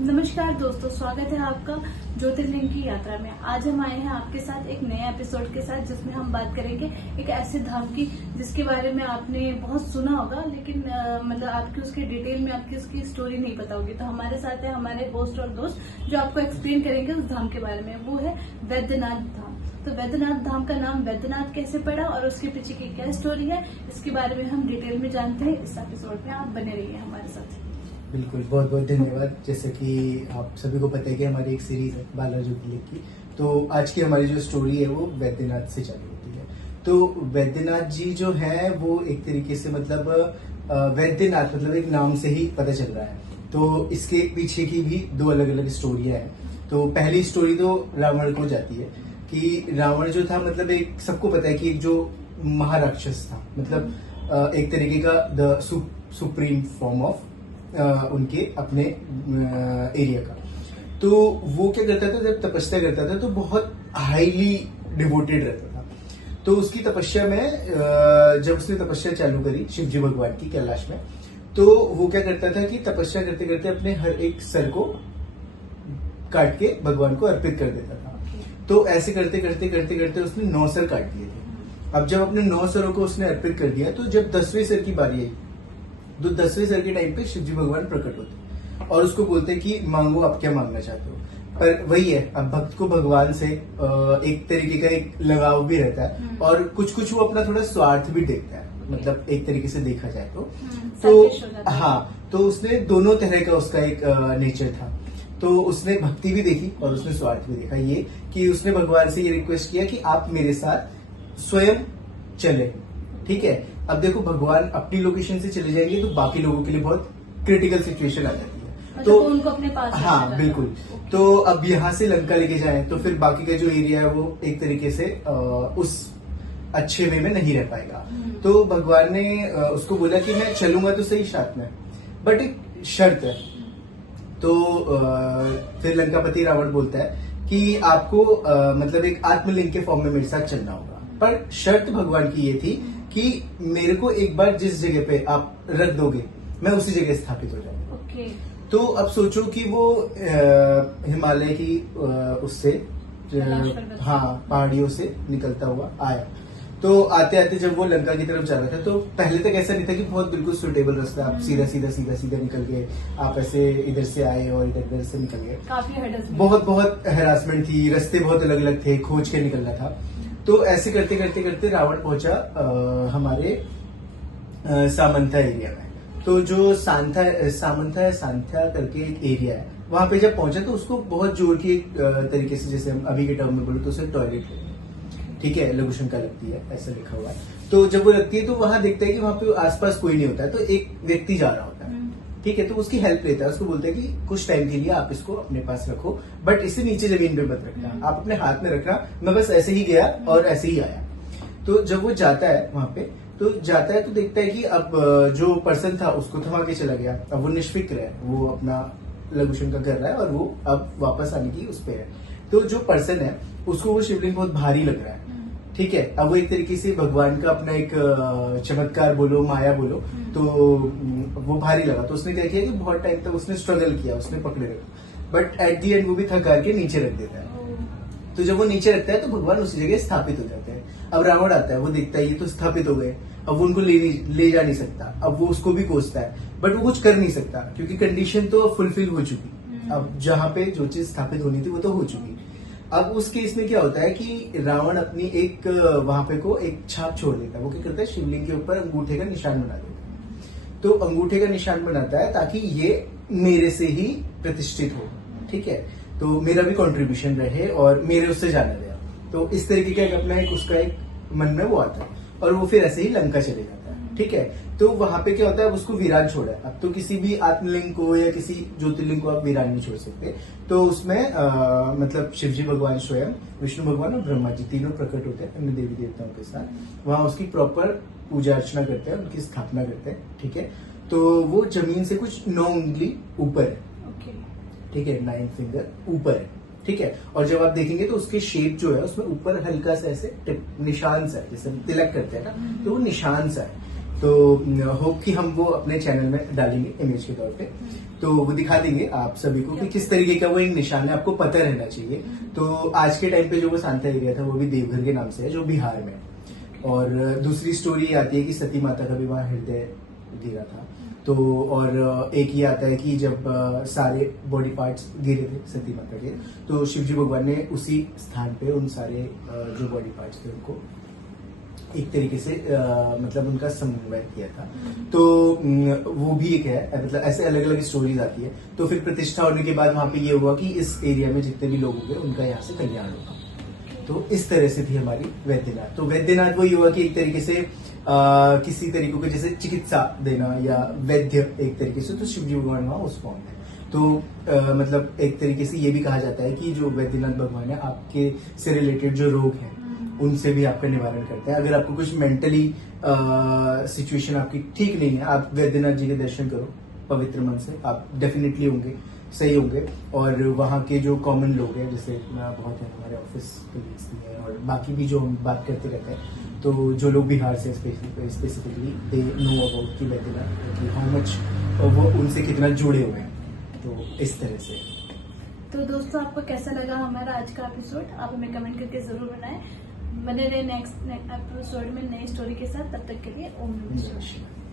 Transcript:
नमस्कार दोस्तों, स्वागत है आपका ज्योतिर्लिंग की यात्रा में। आज हम आए हैं आपके साथ एक नए एपिसोड के साथ, जिसमें हम बात करेंगे एक ऐसे धाम की जिसके बारे में आपने बहुत सुना होगा, लेकिन मतलब आपकी उसके डिटेल में आपकी उसकी स्टोरी नहीं पता होगी। तो हमारे साथ है हमारे होस्ट और दोस्त जो आपको एक्सप्लेन करेंगे उस धाम के बारे में। वो है वैद्यनाथ धाम। तो वैद्यनाथ धाम का नाम वैद्यनाथ कैसे पड़ा और उसके पीछे की क्या स्टोरी है, इसके बारे में हम डिटेल में जानते हैं इस एपिसोड में। आप बने रहिए हमारे साथ। बिल्कुल, बहुत बहुत धन्यवाद। जैसे कि आप सभी को पता है कि हमारी एक सीरीज है बाला ज्योतिर्लिंग की, तो आज की हमारी जो स्टोरी है वो वैद्यनाथ से चालू होती है। तो वैद्यनाथ जी जो है वो एक तरीके से मतलब वैद्यनाथ मतलब एक नाम से ही पता चल रहा है। तो इसके पीछे की भी दो अलग अलग स्टोरियां हैं। तो पहली स्टोरी तो रावण को जाती है कि रावण जो था मतलब एक सबको पता है कि एक जो महाराक्षस था, मतलब एक तरीके का द सुप्रीम फॉर्म ऑफ उनके अपने एरिया का। तो वो क्या करता था, जब तपस्या करता था तो बहुत हाईली डिवोटेड रहता था। तो उसकी तपस्या में जब उसने तपस्या चालू करी शिवजी भगवान की कैलाश में, तो वो क्या करता था कि तपस्या करते करते अपने हर एक सर को काट के भगवान को अर्पित कर देता था। तो ऐसे करते करते करते करते उसने 9 सर काट दिए थे। अब जब अपने 9 सरों को उसने अर्पित कर दिया, तो जब 10वें सर की बारी आई, तो 10वें सर के टाइम पे शिवजी भगवान प्रकट होते और उसको बोलते कि मांगो, आप क्या मांगना चाहते हो। पर वही है, अब भक्त को भगवान से एक तरीके का एक लगाव भी रहता है और कुछ कुछ वो अपना थोड़ा स्वार्थ भी देखता है, मतलब एक तरीके से देखा जाए तो हाँ। तो उसने दोनों तरह का उसका एक नेचर था। तो उसने भक्ति भी देखी और उसने स्वार्थ भी देखा। ये कि उसने भगवान से ये रिक्वेस्ट किया कि आप मेरे साथ स्वयं चले। ठीक है, अब देखो भगवान अपनी लोकेशन से चले जाएंगे तो बाकी लोगों के लिए बहुत क्रिटिकल सिचुएशन आ जाती है। तो उनको अपने पास हाँ बिल्कुल। तो अब यहाँ से लंका लेके जाएं तो फिर बाकी का जो एरिया है वो एक तरीके से उस अच्छे वे में नहीं रह पाएगा। तो भगवान ने उसको बोला कि मैं चलूंगा तो सही साथ में, बट एक शर्त है। तो फिर लंकापति रावण बोलता है कि आपको मतलब एक आत्मलिंग के फॉर्म में मेरे साथ चलना होगा, पर शर्त भगवान की ये थी कि मेरे को एक बार जिस जगह पे आप रख दोगे मैं उसी जगह स्थापित हो जाऊंगा। ओके। तो अब सोचो कि वो हिमालय की उससे हाँ पहाड़ियों से निकलता हुआ आया। तो आते आते जब वो लंका की तरफ जा रहा था, तो पहले तक ऐसा नहीं था कि बहुत बिल्कुल सुटेबल रास्ता, आप सीधा सीधा सीधा सीधा निकल गए, आप ऐसे इधर से आए और इधर से निकल गए। काफी बहुत बहुत हैरासमेंट थी, रास्ते बहुत अलग अलग थे, खोज के निकलना था। तो ऐसे करते करते करते रावण पहुंचा हमारे सामंथा एरिया में। तो जो सांथ्या करके एक एरिया है, वहां पे जब पहुंचा तो उसको बहुत जोर की एक तरीके से, जैसे हम अभी के टर्म में बोले तो उसे टॉयलेट लगती है। ठीक है, लघुशंका लगती है, ऐसा लिखा हुआ है। तो जब वो लगती है तो वहां देखता है कि वहां पे आसपास कोई नहीं होता है, तो एक व्यक्ति जा रहा होता है। ठीक है, तो उसकी हेल्प लेता है, उसको बोलता है कि कुछ टाइम के लिए आप इसको अपने पास रखो, बट इसे नीचे जमीन पे मत रखना, आप अपने हाथ में रखना। मैं बस ऐसे ही गया और ऐसे ही आया। तो जब वो जाता है वहां पे, तो जाता है तो देखता है कि अब जो पर्सन था उसको थमा के चला गया। अब वो निष्फिक्र है, वो अपना लघुशंका कर रहा है और वो अब वापस आने की उस पे है। तो जो पर्सन है उसको वो शिवलिंग बहुत भारी लग रहा है। ठीक है, अब वो एक तरीके से भगवान का अपना एक चमत्कार बोलो, माया बोलो, तो वो भारी लगा। तो उसने क्या किया कि बहुत टाइम तक उसने स्ट्रगल किया, उसने पकड़े रखा, बट एट दी एंड वो भी थका के नीचे रख देता है। तो जब वो नीचे रखता है तो भगवान उसी जगह स्थापित हो जाते हैं। अब रावण आता है, वो देखता है ये तो स्थापित हो गए, अब वो उनको ले जा नहीं सकता। अब वो उसको भी कोसता है, बट वो कुछ कर नहीं सकता क्योंकि कंडीशन तो फुलफिल हो चुकी। अब जहां पे जो चीज स्थापित होनी थी वो तो हो चुकी। अब उस केस में क्या होता है कि रावण अपनी एक वहां पे को एक छाप छोड़ देता है। वो क्या करता है, शिवलिंग के ऊपर अंगूठे का निशान बना देता है। तो अंगूठे का निशान बनाता है ताकि ये मेरे से ही प्रतिष्ठित हो। ठीक है, तो मेरा भी कंट्रीब्यूशन रहे और मेरे उससे जाना गया। तो इस तरीके का एक अपना एक उसका एक मन में वो आता है और वो फिर ऐसे ही लंका चले जाता है। ठीक है, तो वहां पे क्या होता है, उसको वीरान छोड़ा है। अब तो किसी भी आत्मलिंग को या किसी ज्योतिर्लिंग को आप वीरान नहीं छोड़ सकते। तो उसमें मतलब शिवजी भगवान स्वयं, विष्णु भगवान और ब्रह्मा जी तीनों प्रकट होते हैं अन्य देवी देवताओं के साथ। वहां उसकी प्रॉपर पूजा अर्चना करते हैं, उनकी स्थापना करते हैं। ठीक है, तो वो जमीन से कुछ 9 उंगली ऊपर है। ठीक है, 9 फिंगर ऊपर है। ठीक है, और जब आप देखेंगे तो उसकी शेप जो है उसमें ऊपर हल्का सा ऐसे निशान सा है, जैसे तिलक करते हैं ना, तो वो निशान सा है। तो होप कि हम वो अपने चैनल में डालेंगे इमेज के तौर पे, तो वो दिखा देंगे आप सभी को कि किस तरीके का वो एक निशान है, आपको पता रहना चाहिए। तो आज के टाइम पे जो वो सांता एरिया था वो भी देवघर के नाम से है, जो बिहार में है। और दूसरी स्टोरी आती है कि सती माता का भी वहाँ हृदय गिरा था। तो और एक ये आता है कि जब सारे बॉडी पार्ट्स गिरे थे सती माता के, तो शिवजी भगवान ने उसी स्थान पे उन सारे जो बॉडी पार्ट्स थे उनको एक तरीके से मतलब उनका समन्वय किया था। तो वो भी एक है, मतलब ऐसे अलग अलग स्टोरीज आती है। तो फिर प्रतिष्ठा होने के बाद वहां पे ये हुआ कि इस एरिया में जितने भी लोग होंगे उनका यहाँ से कल्याण होगा। तो इस तरह से थी हमारी वैद्यनाथ। तो वैद्यनाथ वही हुआ कि एक तरीके से किसी तरीके के जैसे चिकित्सा देना या वैद्य एक तरीके से, तो शिवजी भगवान वहां उस फॉर्म है। तो मतलब एक तरीके से ये भी कहा जाता है कि जो वैद्यनाथ भगवान है आपके से रिलेटेड जो रोग हैं उनसे भी आपका निवारण करते हैं। अगर आपको कुछ मेंटली सिचुएशन आपकी ठीक नहीं है, आप वैद्यनाथ जी के दर्शन करो पवित्र मन से, आप डेफिनेटली होंगे, सही होंगे। और वहाँ के जो कॉमन लोग हैं, जैसे बहुत है हमारे ऑफिस कलीग्स भी हैं और बाकी भी जो हम बात करते रहते हैं, तो जो लोग बिहार से स्पेसिफिकली दे नो अबाउट की वैद्यनाथ, कि हाउ मच वो उनसे कितना जुड़े हुए हैं। तो इस तरह से। तो दोस्तों, आपको कैसा लगा हमारा आज का एपिसोड, आप हमें कमेंट करके जरूर बनाएं। बने रहे नेक्स्ट एपिसोड में नई स्टोरी के साथ। तब तक के लिए ओम नमः शिवाय।